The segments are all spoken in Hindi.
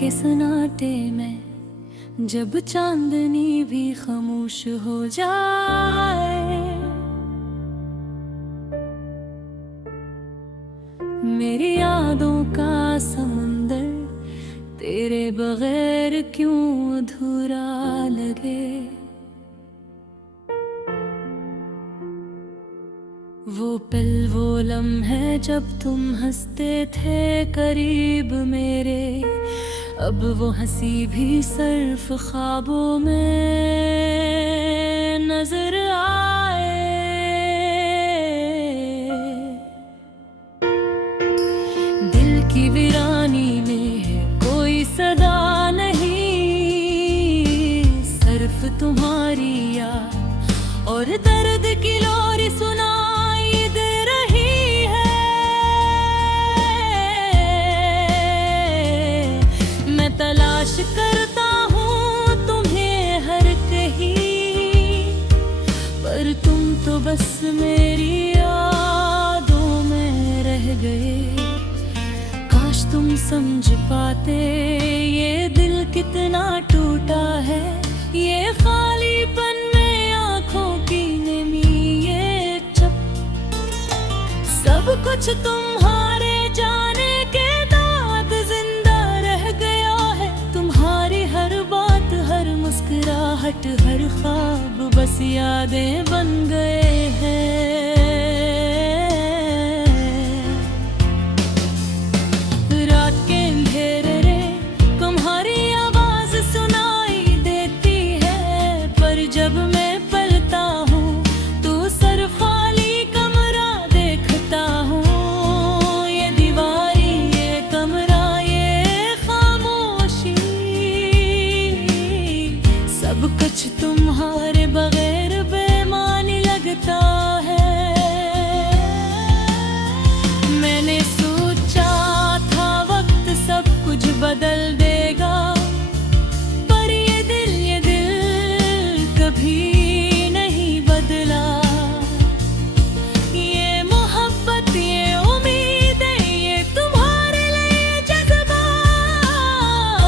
के सन्नाटे में जब चांदनी भी खामोश हो जाए, मेरी यादों का समंदर तेरे बगैर क्यों अधूरा लगे। वो पल वो लम्हे जब तुम हंसते थे करीब मेरे, अब वो हंसी भी सिर्फ ख्वाबों में नजर आए। दिल की वीरानी में कोई सदा नहीं, सिर्फ तुम्हारी याद और दर्द की लोरी सुनाई दे रही है। मैं तलाश करता हूँ तुम्हें हर कहीं, पर तुम तो बस मेरी यादों में रह गए। काश तुम समझ पाते ये दिल कितना टूटा है, ये खालीपन में आंखों की नमी, ये चुप सब कुछ तुम्हारे जाने के बाद जिंदा रह गया है। तुम्हारी हर बात, हर मुस्कुराहट, हर ख्वाब बस यादें बन गए हैं। रात के अंधेरे तुम्हारी आवाज सुनाई देती है, पर जब मैं पलता हूँ तो सर खाली कमरा देखता हूँ। ये दीवारी, ये कमरा, ये खामोशी, सब कुछ तुम्हारे बगैर बेमानी लगता है। मैंने सोचा था वक्त सब कुछ बदल देगा, पर ये दिल कभी नहीं बदला। ये मोहब्बत, ये उम्मीदें, ये तुम्हारे लिए जज्बा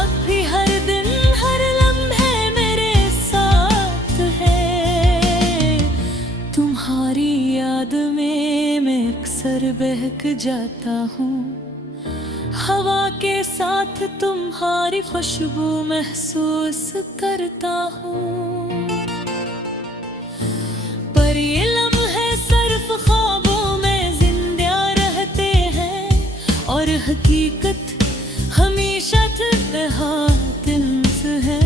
अब भी हर दिन हर लम्हे मेरे साथ है। तुम्हारी याद में मैं अक्सर बहक जाता हूँ, हवा के साथ तुम्हारी खुशबू महसूस करता हूँ। पर ये लम्हे सिर्फ ख्वाबों में जिंदा रहते हैं, और हकीकत हमेशा तन्हा तिल्फ है।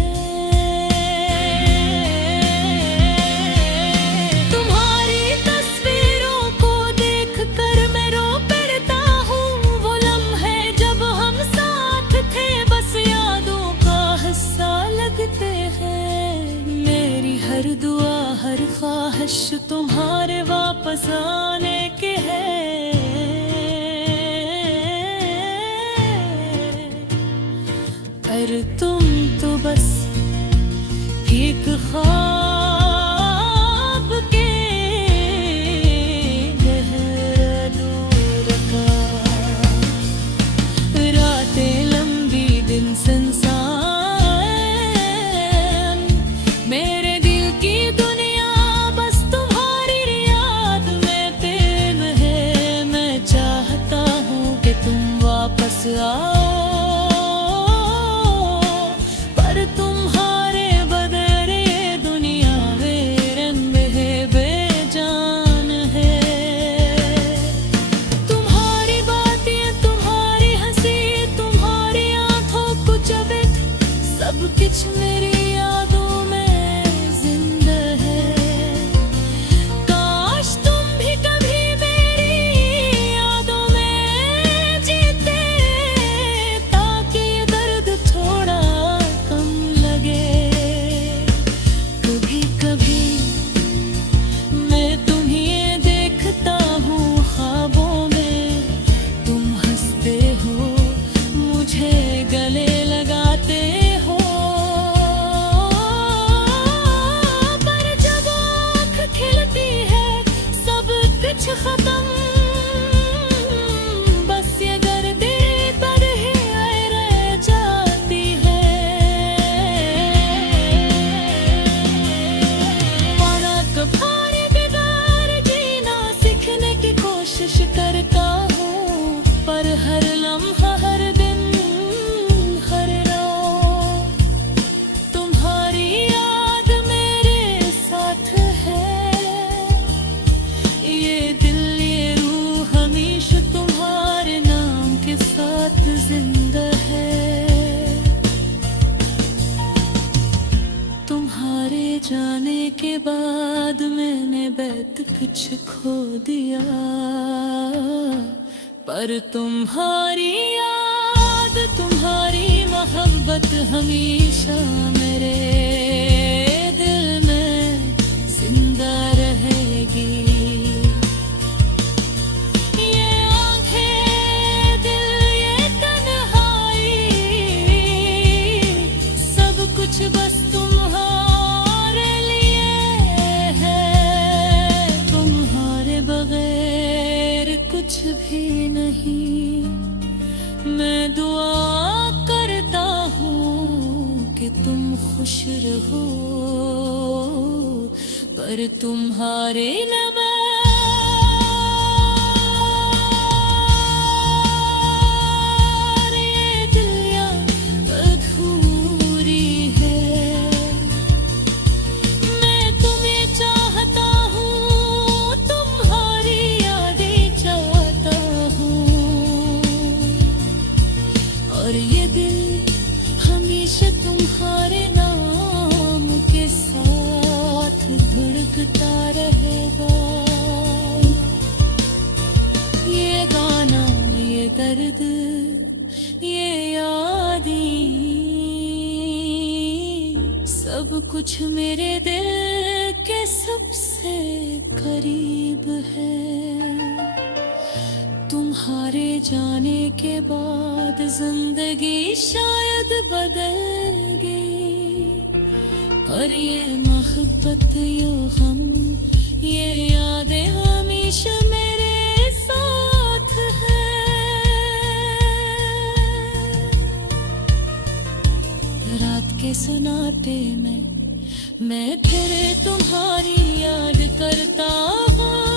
तुम्हारी तस्वीरों को देख कर मैं रो पड़ता हूँ। वो लम्हे जब हम साथ थे बस यादों का हिस्सा लगते हैं। मेरी हर दुआ, हर ख्वाहिश तुम्हारे वापस आने के है, पर तुम तो बस एक ख्वाब के दूर का। रातें लंबी, दिन सुनसान, मेरे दिल की दुनिया बस तुम्हारी याद में प्रेम है। मैं चाहता हूँ कि तुम वापस आओ, पर तुम्हारे बदले दुनिया वीरन में बेजान है। तुम्हारी बातें, तुम्हारी हंसी, तुम्हारी आंखों को चबे, सब कुछ मेरी यादों में जिंदा है। काश तुम भी कभी मेरी यादों में जीते, ताकि ये दर्द थोड़ा कम लगे। कभी कभी मैं तुम्हें देखता हूँ ख्वाबों में, तुम हंसते हो, मुझे गले लगाते हो। जाने के बाद मैंने बहुत कुछ खो दिया, पर तुम्हारी याद, तुम्हारी मोहब्बत हमेशा मेरे दिल में जिंदा रहेगी। ये आंखें, दिल, ये तन्हाई, सब कुछ बस तुम्हारे लिए है, तुम्हारे बगैर कुछ भी नहीं। मैं दुआ करता हूँ कि तुम खुश रहो, पर तुम्हारे नमः और ये दिल हमेशा तुम्हारे नाम के साथ धड़कता रहेगा। ये गाना, ये दर्द, ये यादें, सब कुछ मेरे दिल के सबसे करीब है। तुम्हारे जाने के बाद जिंदगी शायद बदल गई, और ये मोहब्बत, यो हम, ये यादें हमेशा मेरे साथ है। रात के सन्नाटे में मैं फिर तुम्हारी याद करता हूँ।